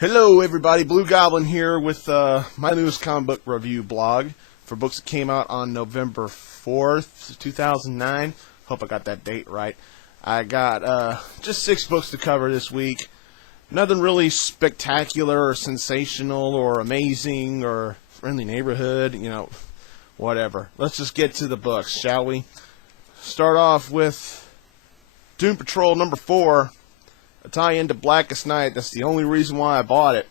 Hello everybody, Blue Goblin here with my newest comic book review blog for books that came out on November 4th, 2009. Hope I got that date right. I got just 6 books to cover this week. Nothing really spectacular or sensational or amazing or friendly neighborhood, whatever. Let's just get to the books, shall we? Start off with Doom Patrol number 4. A tie-in to Blackest Night. That's the only reason why I bought it.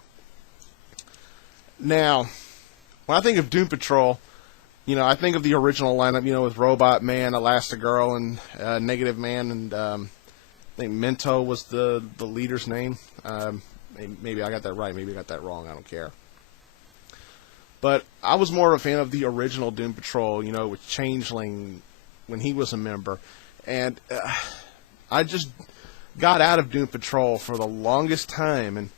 Now, when I think of Doom Patrol, I think of the original lineup, with Robot Man, Elastigirl, and Negative Man, and I think Mento was the leader's name. Maybe I got that right, maybe I got that wrong, I don't care. But I was more of a fan of the original Doom Patrol, with Changeling when he was a member. And I just got out of Doom Patrol for the longest time, and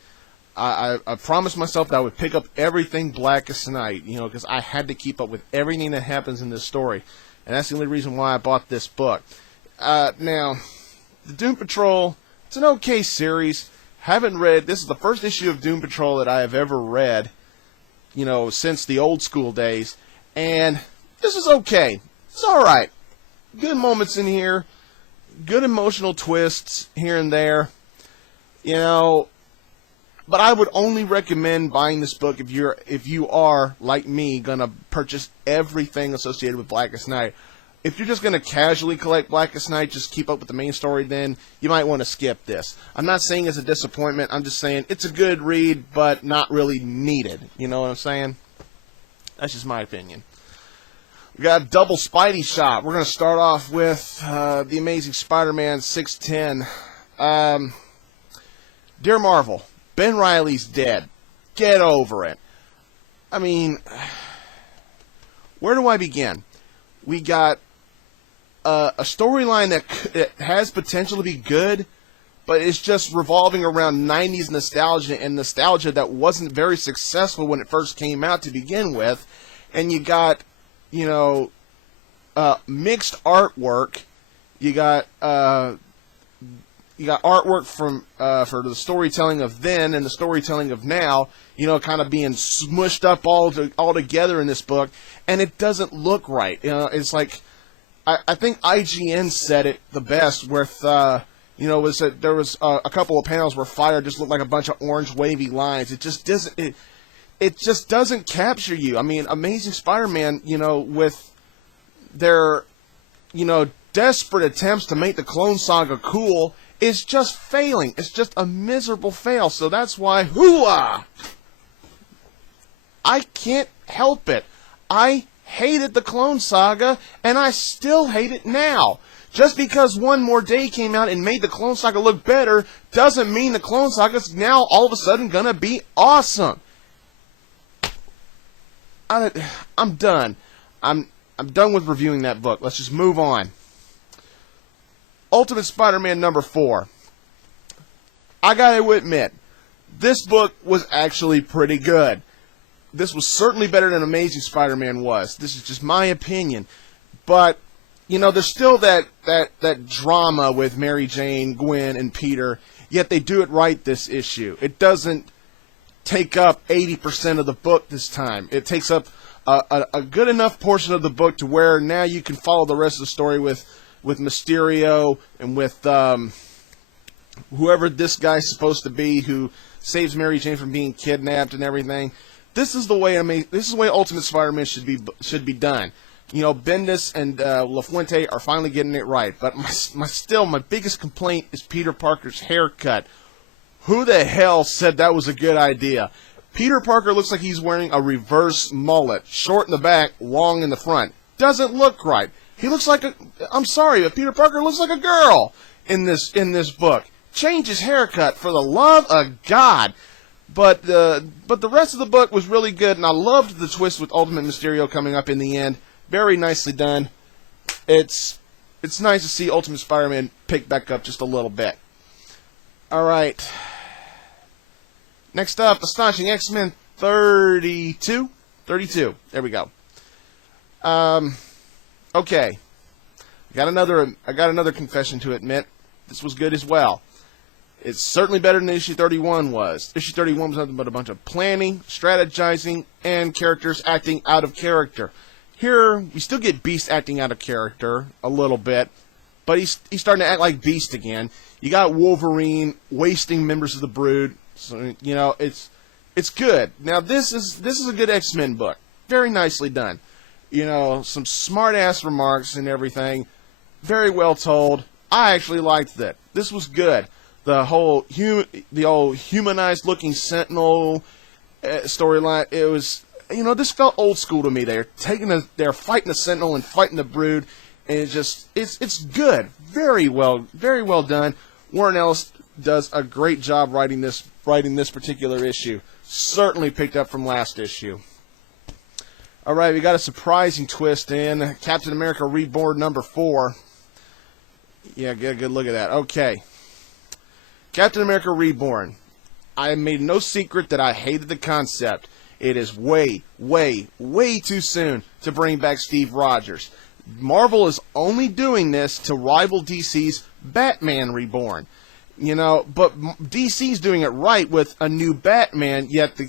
I promised myself that I would pick up everything Blackest Night, because I had to keep up with everything that happens in this story, and that's the only reason why I bought this book. Now, the Doom Patrol, it's an okay series. This is the first issue of Doom Patrol that I have ever read, since the old school days, and this is okay. It's alright. Good moments in here. Good emotional twists here and there, but I would only recommend buying this book if you are, like me, gonna purchase everything associated with Blackest Night. If you're just gonna casually collect Blackest Night, just keep up with the main story, then you might want to skip this. I'm not saying it's a disappointment, I'm just saying it's a good read, but not really needed. You know what I'm saying? That's just my opinion. We got a double Spidey shot. We're going to start off with The Amazing Spider-Man 610. Dear Marvel, Ben Reilly's dead. Get over it. I mean, where do I begin? We got a storyline that has potential to be good, but it's just revolving around 90s nostalgia and nostalgia that wasn't very successful when it first came out to begin with. And you got mixed artwork. You got artwork from for the storytelling of then and the storytelling of now. Kind of being smushed up all together in this book, and it doesn't look right. It's like I think IGN said it the best. With was that there was a couple of panels where Fire just looked like a bunch of orange wavy lines. It just doesn't. It just doesn't capture you. I mean, Amazing Spider-Man, with their, desperate attempts to make the Clone Saga cool, is just failing. It's just a miserable fail. So that's why, hoo-ah! I can't help it. I hated the Clone Saga, and I still hate it now. Just because One More Day came out and made the Clone Saga look better, doesn't mean the Clone Saga's now all of a sudden gonna be awesome. I'm done. I'm done with reviewing that book. Let's just move on. Ultimate Spider-Man number 4. I gotta admit, this book was actually pretty good. This was certainly better than Amazing Spider-Man was. This is just my opinion. But, there's still that drama with Mary Jane, Gwen, and Peter, yet they do it right this issue. It doesn't take up 80% of the book this time. It takes up a good enough portion of the book to where now you can follow the rest of the story with Mysterio and with whoever this guy's supposed to be who saves Mary Jane from being kidnapped and everything. This is the way Ultimate Spider-Man should be done. Bendis and LaFuente are finally getting it right. But my biggest complaint is Peter Parker's haircut. Who the hell said that was a good idea? Peter Parker looks like he's wearing a reverse mullet. Short in the back, long in the front. Doesn't look right. He looks like I'm sorry, but Peter Parker looks like a girl in this book. Change his haircut, for the love of God. But the rest of the book was really good, and I loved the twist with Ultimate Mysterio coming up in the end. Very nicely done. It's nice to see Ultimate Spider-Man pick back up just a little bit. Alright. Next up, Astonishing X-Men 32. 32. There we go. Okay. I got another confession to admit. This was good as well. It's certainly better than issue 31 was. Issue 31 was nothing but a bunch of planning, strategizing, and characters acting out of character. Here, we still get Beast acting out of character a little bit, but he's starting to act like Beast again. You got Wolverine wasting members of the Brood, so you know it's good. Now this is a good X-Men book, very nicely done. You know, some smart-ass remarks and everything, very well told. I actually liked it. This was good. The whole old humanized-looking Sentinel storyline. It was, you know, this felt old school to me. They're fighting the Sentinel and fighting the Brood, and it's good. Very well done. Warren Ellis does a great job writing this particular issue. Certainly picked up from last issue. All right, we got a surprising twist in Captain America Reborn number 4. Yeah, get a good look at that. Okay. Captain America Reborn. I made no secret that I hated the concept. It is way, way, way too soon to bring back Steve Rogers. Marvel is only doing this to rival DC's Batman Reborn. You know, but DC's doing it right with a new Batman, yet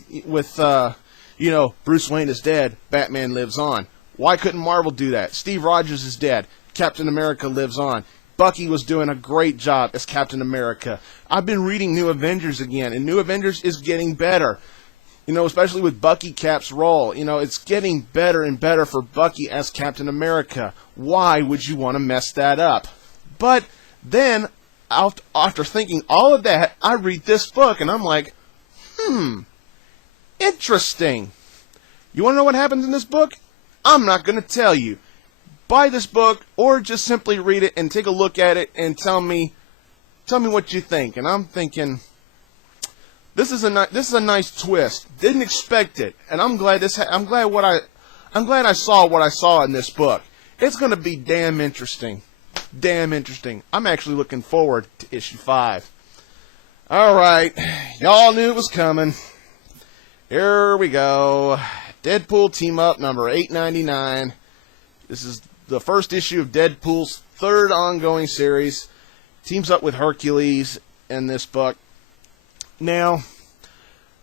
you know, Bruce Wayne is dead, Batman lives on. Why couldn't Marvel do that? Steve Rogers is dead, Captain America lives on. Bucky was doing a great job as Captain America. I've been reading New Avengers again, and New Avengers is getting better. You know, especially with Bucky Cap's role. You know, it's getting better and better for Bucky as Captain America. Why would you want to mess that up? But then, after thinking all of that, I read this book, and I'm like, interesting. You want to know what happens in this book? I'm not going to tell you. Buy this book, or just simply read it and take a look at it and tell me what you think. And I'm thinking, this is a nice twist. Didn't expect it, and I'm glad I saw what I saw in this book. It's going to be damn interesting. Damn interesting. I'm actually looking forward to issue 5. All right, y'all knew it was coming. Here we go. Deadpool Team-Up number 899. This is the first issue of Deadpool's 3rd ongoing series. Teams up with Hercules in this book. Now,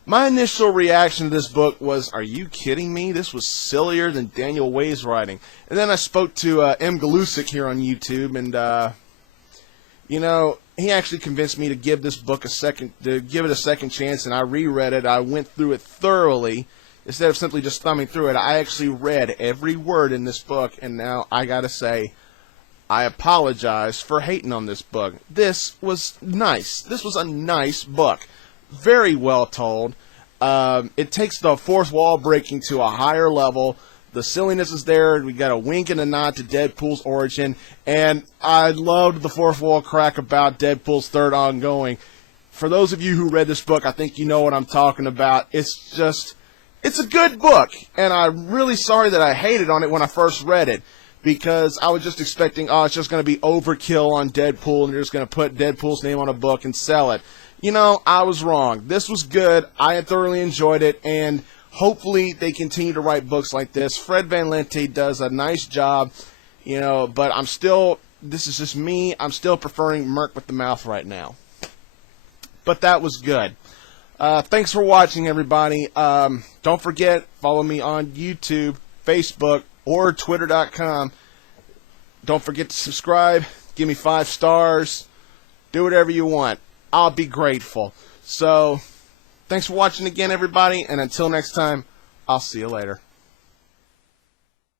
my initial reaction to this book was, are you kidding me? This was sillier than Daniel Way's writing. And then I spoke to M. Galusik here on YouTube, and you know, he actually convinced me to give this book a second chance, and I reread it. I went through it thoroughly. Instead of simply just thumbing through it, I actually read every word in this book, and now I gotta say, I apologize for hating on this book. This was nice. This was a nice book. Very well told. It takes the fourth wall breaking to a higher level. The silliness is there. We got a wink and a nod to Deadpool's origin, and I loved the fourth wall crack about Deadpool's 3rd ongoing. For those of you who read this book, I think you know what I'm talking about. It's a good book, and I'm really sorry that I hated on it when I first read it, because I was just expecting, it's just going to be overkill on Deadpool, and they're just going to put Deadpool's name on a book and sell it. You know, I was wrong. This was good. I thoroughly enjoyed it, and hopefully they continue to write books like this. Fred Van Lente does a nice job, you know, but this is just me, I'm still preferring Merc with the Mouth right now. But that was good. Thanks for watching, everybody. Don't forget, follow me on YouTube, Facebook, or Twitter.com. Don't forget to subscribe. Give me 5 stars. Do whatever you want. I'll be grateful. So, thanks for watching again, everybody. And until next time, I'll see you later.